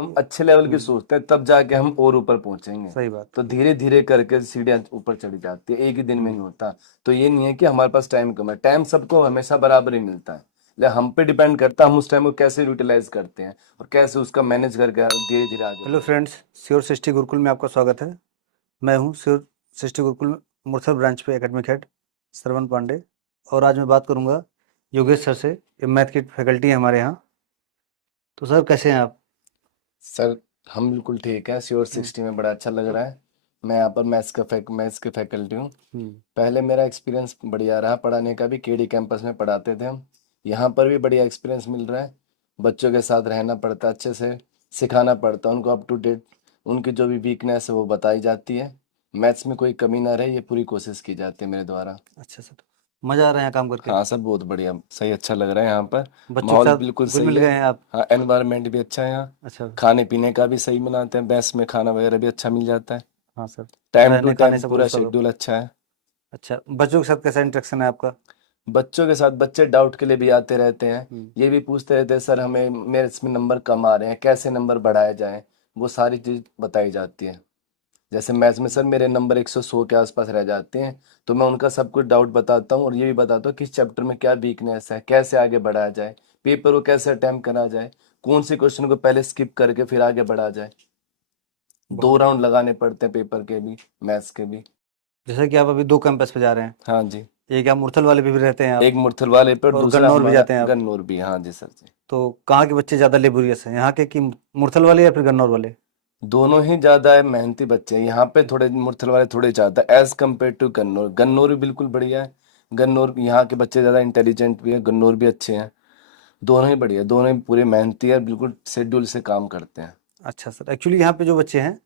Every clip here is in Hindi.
हम अच्छे लेवल की सोचते हैं तब जाके हम और ऊपर पहुंचेंगे। सही बात। तो धीरे धीरे करके सीढ़ियां ऊपर चढ़ी जाती है, एक ही दिन में नहीं होता। तो ये नहीं है कि हमारे पास टाइम कम है, टाइम सबको हमेशा बराबर ही मिलता है, लेकिन हम पे डिपेंड करता है हम उस टाइम को कैसे यूटिलाइज करते हैं और कैसे उसका मैनेज करके धीरे धीरे आगे हेलो बढ़ते हैं। फ्रेंड्स, श्योर सृष्टि गुरुकुल में आपका स्वागत है। मैं हूं श्योर सृष्टि गुरुकुल मुरथल ब्रांच पे एकेडमिक हेड श्रवण पांडे। और आज मैं बात करूंगा योगेश सर से। ये मैथ की फैकल्टी है हमारे यहाँ। तो सर कैसे हैं आप? सर हम बिल्कुल ठीक है, श्योर हम्म, 60 में बड़ा अच्छा लग रहा है। मैं यहाँ पर मैथ्स की फैकल्टी हूँ। हम्म, पहले मेरा एक्सपीरियंस बढ़िया रहा पढ़ाने का भी, केडी कैंपस में पढ़ाते थे हम। यहाँ पर भी बढ़िया एक्सपीरियंस मिल रहा है। बच्चों के साथ रहना पड़ता है, अच्छे से सिखाना पड़ता है उनको, अप टू डेट उनकी जो भी वीकनेस है वो बताई जाती है। मैथ्स में कोई कमी ना रहे ये पूरी कोशिश की जाती है मेरे द्वारा। अच्छा सर, मज़ा आ रहा है यहाँ काम करके? हाँ सर, बहुत बढ़िया, सही, अच्छा लग रहा है यहाँ पर। बच्चों के माहौल साथ बिल्कुल घुल सही मिल है। गए हैं आप? हाँ, एनवायरनमेंट भी अच्छा है यहाँ। अच्छा। खाने पीने का भी सही बनाते हैं, बेस्ट में खाना वगैरह भी अच्छा मिल जाता है। हाँ सर। टाइम टू रहने खाने टाइम सब पूरा व्यवस्था तो? शेड्यूल अच्छा है। अच्छा, बच्चों के साथ कैसा इंटरेक्शन है आपका? बच्चों के साथ बच्चे डाउट के लिए भी आते रहते हैं। हम्म, ये भी पूछते रहते हैं सर हमें मेरे इसमें नंबर कम आ रहे हैं, कैसे नंबर बढ़ाए जाएं। वो सारी चीज़ बताई जाती है। जैसे मैथ्स में सर मेरे नंबर 100 के आसपास रह जाते हैं, तो मैं उनका सब कुछ डाउट बताता हूँ और ये भी बताता हूँ किस चैप्टर में क्या वीकनेस है, कैसे आगे बढ़ाया जाए, पेपर को कैसे अटेम्प्ट करा जाए, कौन सी क्वेश्चन को पहले स्किप करके फिर आगे बढ़ा जाए। दो बहुत। राउंड लगाने पड़ते हैं पेपर के भी, मैथ्स के भी। जैसे कि आप अभी 2 कैंपस पे जा रहे हैं, हाँ जी। एक आप मुरथल वाले पे भी रहते हैं आप, एक मुरथल वाले पर, और दूसरा गन्नौर भी हमारा जाते हैं आप। गन्नौर भी। हाँ जी सर जी। तो कहाँ के बच्चे ज़्यादा लेबोरियस हैं, यहाँ के कि मुरथल वाले या फिर गन्नौर वाले? दोनों ही ज्यादा है, मेहनती बच्चे हैं यहाँ पे, थोड़े मुरथल वाले थोड़े ज्यादा as compare to Gannaur. Gannaur भी बिल्कुल बढ़िया है। गन्नौर यहाँ के बच्चे ज्यादा इंटेलिजेंट भी है, गन्नौर भी अच्छे हैं। दोनों ही बढ़िया, दोनों ही पूरे मेहनती है, बिल्कुल शेड्यूल से काम करते हैं। अच्छा सर, एक्चुअली यहाँ पे जो बच्चे हैं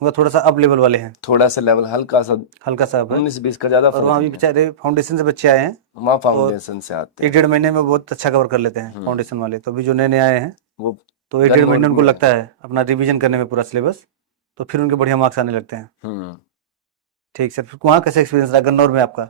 वो थोड़ा सा अप लेवल वाले हैं, थोड़ा सा लेवल हल्का सा हल्का सा अप है। 19-20 का ज्यादा और फर्क वहाँ भी नहीं है। बेचारे फाउंडेशन से बच्चे आए हैं, वहाँ और फाउंडेशन से आते एक हैं। डेढ़ महीने में बहुत अच्छा कवर कर लेते हैं हम्म। फाउंडेशन वाले। तो अभी जो नए नए आए हैं, वो तो एक डेढ़ गन्नौर महीने उनको में है। लगता है अपना रिवीजन करने में पूरा सिलेबस, तो फिर उनके बढ़िया मार्क्स आने लगते हैं। हम्म। ठीक सर, फिर वहाँ कैसे एक्सपीरियंस रहा गन्नौर में आपका?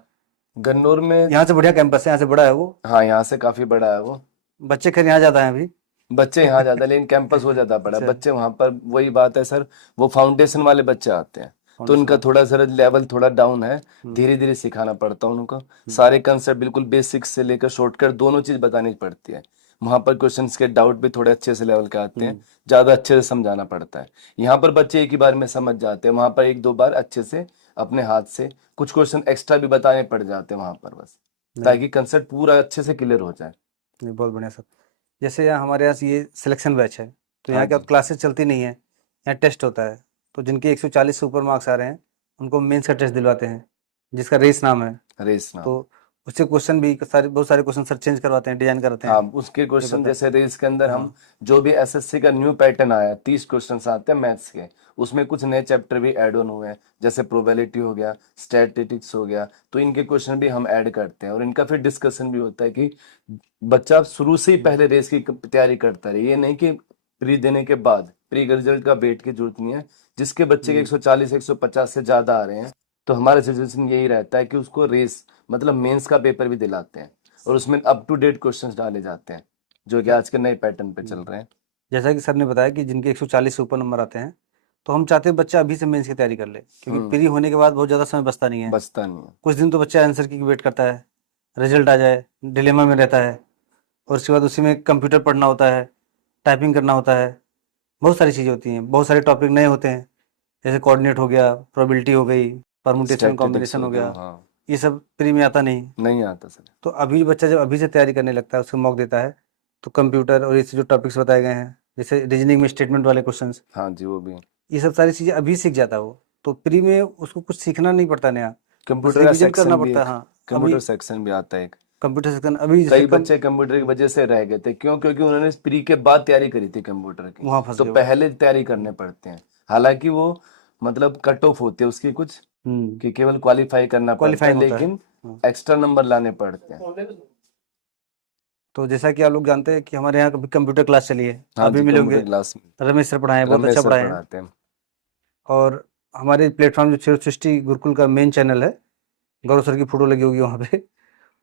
गन्नौर में। यहाँ से बढ़िया कैंपस है, यहाँ से बड़ा है वो। हाँ, यहाँ से काफी बड़ा है वो। बच्चे खैर यहाँ ज़्यादा हैं अभी। बच्चे यहाँ ज्यादा, लेकिन कैंपस वो ज्यादा बड़ा है। अच्छा, बच्चे वहाँ पर वही बात है सर, वो फाउंडेशन वाले बच्चे आते हैं, तो फाउंडेशन उनका वाले। थोड़ा सा लेवल थोड़ा डाउन है। हम्म, धीरे धीरे सिखाना पड़ता है उनको। हम्म, सारे कंसेप्ट बिल्कुल बेसिक से लेकर शॉर्टकट दोनों चीज बतानी पड़ती है। वहाँ पर क्वेश्चंस के डाउट भी थोड़े अच्छे से लेवल के आते हैं, हम्म। ज्यादा अच्छे से समझाना पड़ता है। यहाँ पर बच्चे एक ही बार में समझ जाते हैं, वहाँ पर एक दो बार अच्छे से अपने हाथ से कुछ क्वेश्चन एक्स्ट्रा भी बताने पड़ जाते हैं वहाँ पर, बस नहीं, ताकि कंसेप्ट पूरा अच्छे से क्लियर हो जाए। नहीं, बहुत बढ़िया सर। जैसे यहाँ हमारे यहाँ से ये सिलेक्शन बैच है, तो हाँ यहाँ क्या जी। क्लासेस चलती नहीं है, यहाँ टेस्ट होता है। तो जिनके 140 से ऊपर मार्क्स आ रहे हैं, उनको मेंस का टेस्ट दिलवाते हैं, जिसका रेस नाम है। रेस नाम। तो उससे क्वेश्चन भी सारे, बहुत सारे क्वेश्चन सर चेंज करवाते हैं, डिजाइन कराते हाँ, हैं, उसके क्वेश्चन पेपर का। जैसे रेस के अंदर हम हाँ। जो भी एसएससी का न्यू पैटर्न आया, 30 क्वेश्चन आते हैं मैथ्स के, उसमें कुछ नए चैप्टर भी ऐड ऑन हुए हैं, जैसे प्रोबेबिलिटी हो गया, स्टैटिस्टिक्स हो गया, तो इनके क्वेश्चन भी हम ऐड करते हैं और इनका फिर डिस्कशन भी होता है कि बच्चा शुरू से ही हम्म, पहले रेस की तैयारी करता रहे। ये नहीं कि प्री देने के बाद, प्री रिजल्ट का वेट की जरूरत नहीं है। जिसके बच्चे के हम्म, 140 150 से ज्यादा आ रहे हैं, तो हमारा सजेशन यही रहता है कि उसको रेस मतलब मेंस का पेपर भी दिलाते हैं और उसमें अप टू डेट क्वेश्चंस डाले जाते हैं, जो कि सर। आज के नए पैटर्न पे चल हम्म, रहे हैं। जैसा कि सर ने बताया कि जिनके 140 से ऊपर नंबर आते हैं, तो हम चाहते हैं बच्चा अभी से मेंस की तैयारी कर ले, क्योंकि हम्म। प्री होने के बाद बहुत ज़्यादा समय बचता नहीं है। बचता नहीं है। कुछ दिन तो बच्चा आंसर की वेट करता है, रिजल्ट आ जाए, डिलेमा में रहता है। और उसके बाद उसी में कंप्यूटर पढ़ना होता है, टाइपिंग करना होता है, बहुत सारी चीज़ें होती हैं, बहुत सारे टॉपिक नए होते हैं। जैसे कोऑर्डिनेट हो गया, प्रोबेबिलिटी हो गई, परमुटेशन स्टैटिस्टिक्स कॉम्बिनेशन हो हो गया, गया, हाँ। ये सब प्री में आता नहीं। नहीं आता सर। तो अभी बच्चा जब अभी से तैयारी करने लगता है, उसको मॉक देता है, तो कंप्यूटर और इससे जो टॉपिक्स बताए गए हैं, जैसे रीजनिंग में स्टेटमेंट वाले क्वेश्चंस, हाँ जी, वो भी। ये सब सारी चीज़ें अभी सीख जाता है वो। तो प्री में उसको कुछ सीखना नहीं पड़ता नया, बस कंप्यूटर का रिवीजन करना सेक्शन भी पड़ता है। एक, हाँ, अभी कंप्यूटर सेक्शन भी आता है एक। कंप्यूटर सेक्शन अभी जैसे कई कम। बच्चे कंप्यूटर की वजह से रह गए थे, क्यों? क्योंकि उन्होंने प्री के बाद तैयारी करी थी कंप्यूटर की, वहाँ फंस तो गए वो। पहले तैयारी करने पड़ते हैं। हालांकि वो मतलब कट ऑफ होती है उसकी कुछ, हम्म, कि केवल क्वालिफाई करना पड़ता है, क्वालिफाइंग होता है। लेकिन हाँ। एक्स्ट्रा नंबर लाने पड़ते हैं। तो जैसा कि आप लोग जानते हैं कि हमारे यहाँ कभी कंप्यूटर क्लास चली है, हाँ आप भी जी, मिले होंगे। कंप्यूटर क्लास में रमेश सर पढ़ाए हैं, बहुत रमेश अच्छा सर पढ़ाए हैं। पढ़ाते हैं। और हमारे प्लेटफॉर्म जो शिव सृष्टि गुरुकुल का मेन चैनल है, गौरव सर की फोटो लगी होगी वहाँ पे,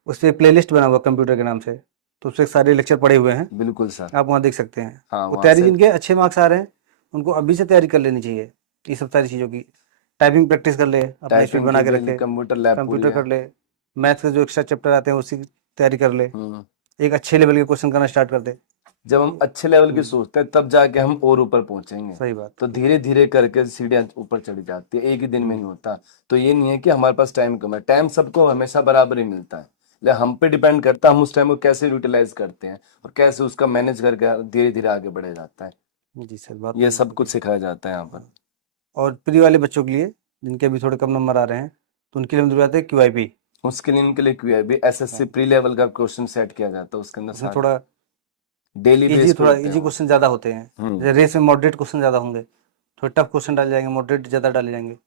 उस पर प्ले लिस्ट बना हुआ कंप्यूटर के नाम से, तो उससे सारे लेक्चर पड़े हुए हैं, बिल्कुल सर। आप वहाँ देख सकते हैं। हाँ, वो वहाँ तैयारी से। जिनके अच्छे मार्क्स आ रहे हैं, उनको अभी से तैयारी कर लेनी चाहिए ये सब सारी चीज़ों की। टाइपिंग प्रैक्टिस कर ले, अपना स्पीड टाइपिंग बना की के भी रखे, कंप्यूटर लैब खोल कंप्यूटर लिया। कर ले, मैथ्स के जो एक्स्ट्रा चैप्टर आते हैं उसकी तैयारी कर ले, हम्म। एक अच्छे लेवल के क्वेश्चन करना स्टार्ट कर दे। जब हम अच्छे लेवल की हम्म, सोचते हैं तब जाके हम और ऊपर पहुंचेंगे। सही बात। तो धीरे धीरे करके सीढ़ियां ऊपर चढ़ी जाती है, एक ही दिन में नहीं हम्म, होता। तो ये नहीं है कि हमारे पास टाइम कम है, टाइम सबको हमेशा बराबर ही मिलता है, लेकिन हम पे डिपेंड करता है हम उस टाइम को कैसे यूटिलाइज करते हैं और कैसे उसका मैनेज करके धीरे धीरे आगे बढ़े जाता है। जी सर, बात तो ये सब बिल्कुल कुछ सही। सिखाया जाता है यहाँ पर। हाँ, और प्री वाले बच्चों के लिए जिनके अभी थोड़े कम नंबर आ रहे हैं तो उनके लिए हम दिलवाते हैं क्यूआईपी। उसके लिए इनके लिए क्यूआईबी एसएससी हाँ, प्री लेवल का क्वेश्चन सेट किया जाता है, उसके अंदर उसमें सारे थोड़ा डेली इजी बेस पे थोड़ा होते हैं इजी वो। क्वेश्चन ज़्यादा होते हैं। हम्म। जैसे रेस में मॉडरेट क्वेश्चन ज़्यादा होंगे, थोड़े टफ क्वेश्चन डाले जाएंगे, मॉडरेट ज़्यादा डाले जाएंगे।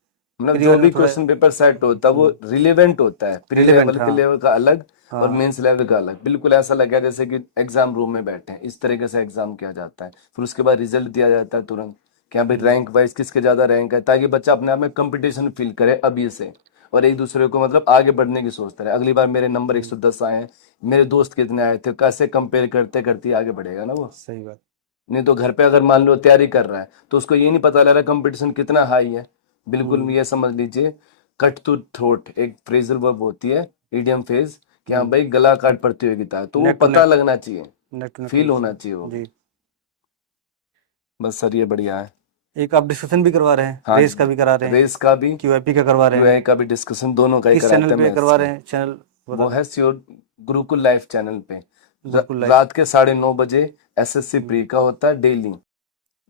मतलब प्री जो वाले भी में थोड़ा क्वेश्चन पेपर सेट होता है वो रिलेवेंट होता है, प्री रिलेवेंट। लेवल के हाँ लेवल का अलग और हाँ। मेंस लेवल का अलग। बिल्कुल ऐसा लगा जैसे कि एग्जाम रूम में बैठे हैं, इस तरीके से एग्जाम किया जाता है। फिर उसके बाद रिजल्ट दिया जाता है तुरंत, कि हाँ भाई रैंक वाइज किसके ज्यादा रैंक है, ताकि बच्चा अपने आप में कंपटीशन फील करे अभी से, और एक दूसरे को मतलब आगे बढ़ने की सोचता रहे। अगली बार मेरे नंबर 110 आए हैं, मेरे दोस्त कितने आए थे, कैसे कंपेयर करते करते ही आगे बढ़ेगा ना वो। सही बात। नहीं तो घर पे अगर मान लो तैयारी कर रहा है तो उसको ये नहीं पता लग रहा कंपटीशन कितना हाई है। बिल्कुल हम्म ये समझ लीजिए, कट टू थ्रोट एक फ्रेजल वर्ब होती है, इडियम फेज, कि हाँ हम्म। भाई गला काट प्रतियोगिता है, तो वो नेक टू पता नेक, लगना चाहिए, नेक टू नेक फील होना कंपटीशन। चाहिए वो। जी। बस सर ये बढ़िया है। एक आप डिस्कशन भी करवा रहे हैं, हाँ, रेस का भी करा रहे हैं, रेस का भी क्यूआईपी का करवा रहे क्यूए हैं। का भी डिस्कशन दोनों का ही किस कराते चैनल हैं पे मैथ्स करवा रहे में। हैं, चैनल वो बता दें। है श्योर गुरुकुल लाइफ चैनल पे। गुरुकुल लाइफ। रात के 9:30 बजे एसएससी हम्म, प्री का होता है डेली,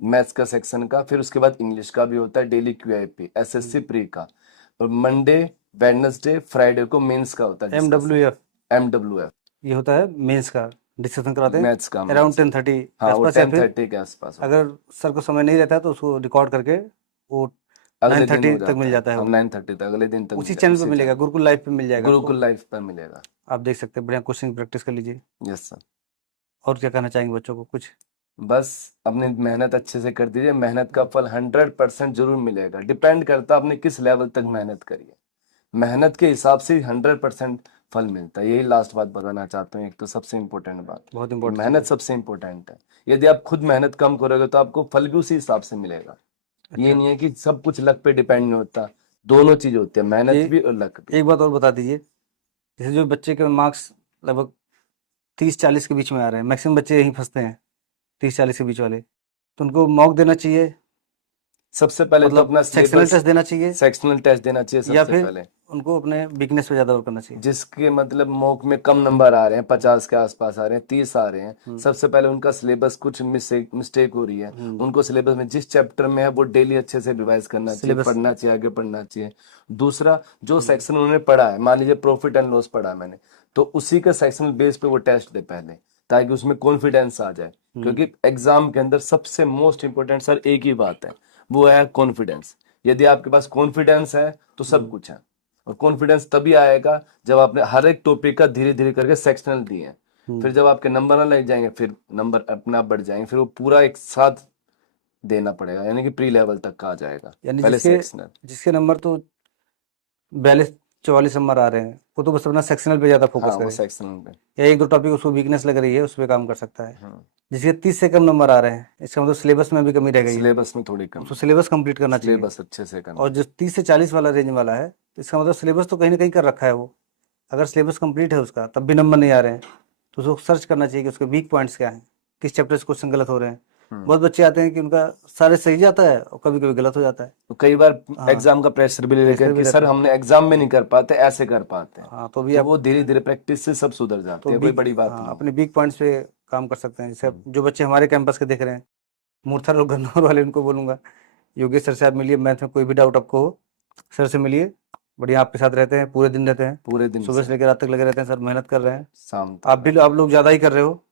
मैथ्स का सेक्शन का। फिर उसके बाद इंग्लिश का भी होता है डेली क्यूआईपी एसएससी प्री का। और मंडे, वेडनेसडे, फ्राइडे को मेंस का होता है डिस्कशन, MWF एमडब्ल्यूएफ, ये होता है मेंस का डिस्कशन कराते हैं मैथ्स का अराउंड मेंस का। 10:30 के हाँ वो आसपास, या टेन फिर थर्टी के आसपास होता है। अगर सर को समय नहीं रहता है तो उसको रिकॉर्ड करके वो अगले नाइन दिन थर्टी हो तक जाता मिल है, जाता है हम वो। 9:30 तक अगले दिन तक उसी मिले चैनल पे उसी मिलेगा, चैनल, गुरुकुल लाइफ पे मिल जाएगा आपको। गुरुकुल लाइफ पर मिलेगा। आप देख सकते हैं, बढ़िया क्वेश्चन की प्रैक्टिस कर लीजिए। Yes sir. और क्या कहना चाहेंगे बच्चों को कुछ। बस अपनी मेहनत अच्छे से कर दीजिए, मेहनत का फल 100% जरूर मिलेगा। डिपेंड करता है आपने किस लेवल तक हम्म, मेहनत करी है, मेहनत के हिसाब से 100% फल मिलता है। यही लास्ट बात बताना चाहता हूँ, एक तो सबसे इम्पोर्टेंट बात बहुत कि इंपॉर्टेंट चीज़ मेहनत है। सबसे इम्पोर्टेंट है। यदि आप खुद मेहनत कम करोगे तो आपको फल भी उसी हिसाब से मिलेगा। ये अच्छा, नहीं है कि सब कुछ लक पे डिपेंड नहीं होता, दोनों चीज होती है, ये मेहनत भी और लक भी। एक बात और बता दीजिए। जैसे जो बच्चे के मार्क्स लगभग 30-40 के बीच में आ रहे हैं, मैक्सिमम बच्चे यहीं फंसते हैं, 30-40 के बीच वाले, तो उनको मॉक देना चाहिए, सबसे पहले तो मतलब अपना सेक्शनल सिलेबस, टेस्ट देना चाहिए, सेक्शनल टेस्ट देना चाहिए या सबसे फिर पहले। उनको अपने वीकनेस पे ज़्यादा वर्क करना चाहिए। जिसके मतलब मॉक में कम नंबर आ रहे हैं, 50 के आसपास आ रहे हैं, 30 आ रहे हैं, हम्म सबसे पहले उनका सिलेबस कुछ मिस्टेक हो रही है। हम्म। उनको सिलेबस में जिस चैप्टर में है वो डेली अच्छे से रिवाइज करना चाहिए, सिलेबस। पढ़ना चाहिए, आगे पढ़ना चाहिए। दूसरा, जो हम्म सेक्शन उन्होंने पढ़ा है, मान लीजिए प्रॉफिट एंड लॉस पढ़ा है मैंने, तो उसी का सेक्शनल बेस पे वो टेस्ट दे पहले, ताकि उसमें कॉन्फिडेंस आ जाए। हम्म क्योंकि एग्जाम के अंदर सबसे मोस्ट इंपॉर्टेंट सर एक ही बात है, वो है कॉन्फिडेंस। यदि आपके पास कॉन्फिडेंस है तो सब हम्म कुछ है। और कॉन्फिडेंस तभी आएगा जब आपने हर एक टॉपिक का धीरे धीरे करके सेक्शनल दिए हैं। फिर हम्म। जब आपके नंबर ना लग जाएंगे, फिर नंबर अपने आप बढ़ जाएंगे, फिर वो पूरा एक साथ देना पड़ेगा, यानी कि प्री लेवल तक का आ जाएगा, यानी पहले जिसके सेक्शनल। जिसके नंबर तो 42-44 नंबर आ रहे हैं, वो तो बस अपना सेक्शनल पे ज़्यादा फोकस हाँ वो करे, सेक्शनल पे। या एक दो टॉपिक उसको वीकनेस लग रही है उस पर काम कर सकता है। हाँ, जिसके 30 से कम नंबर आ रहे हैं, इसका मतलब सिलेबस में भी कमी रह गई है, सिलेबस में थोड़ी उसको कमी, सिलेबस कंप्लीट करना चाहिए। सिलेबस अच्छे से करना और है। जो 30 से 40 वाला रेंज वाला है, इसका मतलब सिलेबस तो कहीं ना कहीं कर रखा है वो। अगर सिलेबस कंप्लीट है उसका तब भी नंबर नहीं आ रहे हैं, तो उसको सर्च करना चाहिए कि उसके वीक पॉइंट्स क्या हैं, किस चैप्टर से क्वेश्चन गलत हो रहे हैं। हम्म। बहुत बच्चे आते हैं कि उनका सारे सही जाता है और कभी कभी गलत हो जाता है। तो कई बार हाँ, एग्जाम का प्रेशर भी ले लेकर प्रेशर भी कि सर रहता है। हमने एग्जाम में नहीं हाँ कर पाते, ऐसे कर पाते हैं। हाँ, तो भी तो आप, वो धीरे धीरे प्रैक्टिस से सब सुधर तो जाते हैं, कोई वीक, बड़ी बात हाँ, नहीं है। अपने वीक पॉइंट्स पे काम कर सकते हैं। जैसे हम्म। जो बच्चे हमारे कैंपस के देख रहे हैं, मूर्थल और गन्नौर वाले, उनको बोलूंगा योगेश सर से आप मिलिए, मैथ में कोई भी डाउट आपको हो सर से मिलिए। बढ़िया आपके साथ रहते हैं, पूरे दिन रहते हैं, पूरे दिन सुबह से सर, लेकर रात तक लगे रहते हैं सर, मेहनत कर रहे हैं। शाम तक आप भी, रहते आप हैं। लोग ज़्यादा ही कर रहे हो।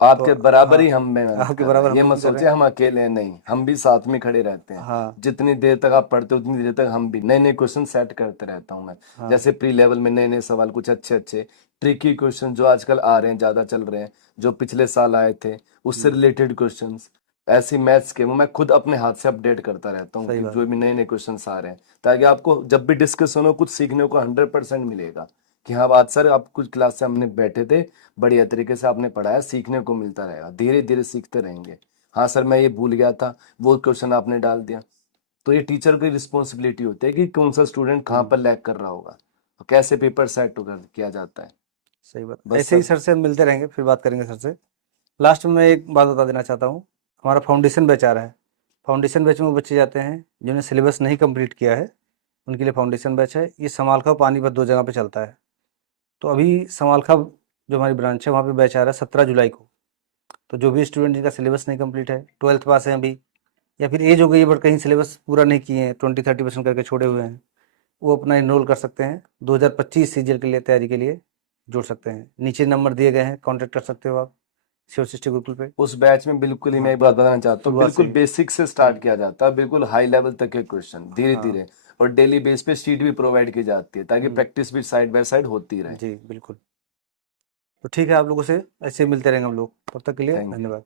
तो आपके बराबर हाँ, ही हम में मेहनत आपके कर रहे बराबर हैं, हम ये लोग मत भी कर रहे सोचिए हैं। हम अकेले हैं, नहीं, हम भी साथ में खड़े रहते हैं। हाँ जितनी देर तक आप पढ़ते हो उतनी देर तक हम भी नए नए क्वेश्चन सेट करते रहता हूँ मैं। हाँ। जैसे प्री लेवल में नए नए सवाल, कुछ अच्छे अच्छे ट्रिकी क्वेश्चन जो आजकल आ रहे हैं, ज्यादा चल रहे हैं, जो पिछले साल आए थे उससे हम्म, रिलेटेड क्वेश्चंस, ऐसी मैथ्स के वो मैं खुद अपने हाथ से अपडेट करता रहता हूँ, सही कि बात। जो भी नए नए क्वेश्चन आ रहे हैं, ताकि आपको जब भी डिस्कशन हो कुछ सीखने को 100% मिलेगा। कि हाँ आज सर आप कुछ क्लास से हमने बैठे थे, बढ़िया तरीके से आपने पढ़ाया, सीखने को मिलता रहेगा, धीरे धीरे सीखते रहेंगे। हाँ सर मैं ये भूल गया था, वो क्वेश्चन आपने डाल दिया। तो ये टीचर की रिस्पॉन्सिबिलिटी होती है कि कौन सा स्टूडेंट कहाँ पर लैग कर रहा होगा और कैसे पेपर सेट होकर किया जाता है। सही बात। बस ऐसे ही सर। सर से हम मिलते रहेंगे, फिर बात करेंगे सर से। लास्ट में मैं एक बात बता देना चाहता हूँ, हमारा फाउंडेशन बैच आ रहा है। फाउंडेशन बैच में वो बच्चे जाते हैं जिन्होंने सिलेबस नहीं कंप्लीट किया है, उनके लिए फाउंडेशन बैच है। ये समालखा और पानीपत 2 जगह पे चलता है। तो अभी समालखा जो हमारी ब्रांच है वहाँ पे बैच आ रहा है 17 जुलाई को। तो जो भी स्टूडेंट जिनका सिलेबस नहीं कंप्लीट है, 12th पास है अभी, या फिर एज हो गई है बट कहीं सिलेबस पूरा नहीं किए हैं, 20-30% करके छोड़े हुए हैं, वो अपना इनरोल कर सकते हैं। 2025 सीजीएल के लिए तैयारी के लिए जुड़ सकते हैं। नीचे नंबर दिए गए हैं, कांटेक्ट कर सकते हो आप शिव सृष्टि गुरुकुल पे। उस बैच में बिल्कुल ही मैं हाँ, एक बात बताना चाहता हूँ, शुरुआत से बिल्कुल ही। बेसिक से स्टार्ट किया जाता है, बिल्कुल हाई लेवल तक के क्वेश्चन धीरे हाँ। धीरे, और डेली बेस पे शीट भी प्रोवाइड की जाती है ताकि प्रैक्टिस भी साइड बाय साइड होती रहे। जी बिल्कुल। तो ठीक है, आप लोगों से ऐसे ही मिलते रहेंगे हम लोग। तब तक के लिए थैंक यू। धन्यवाद।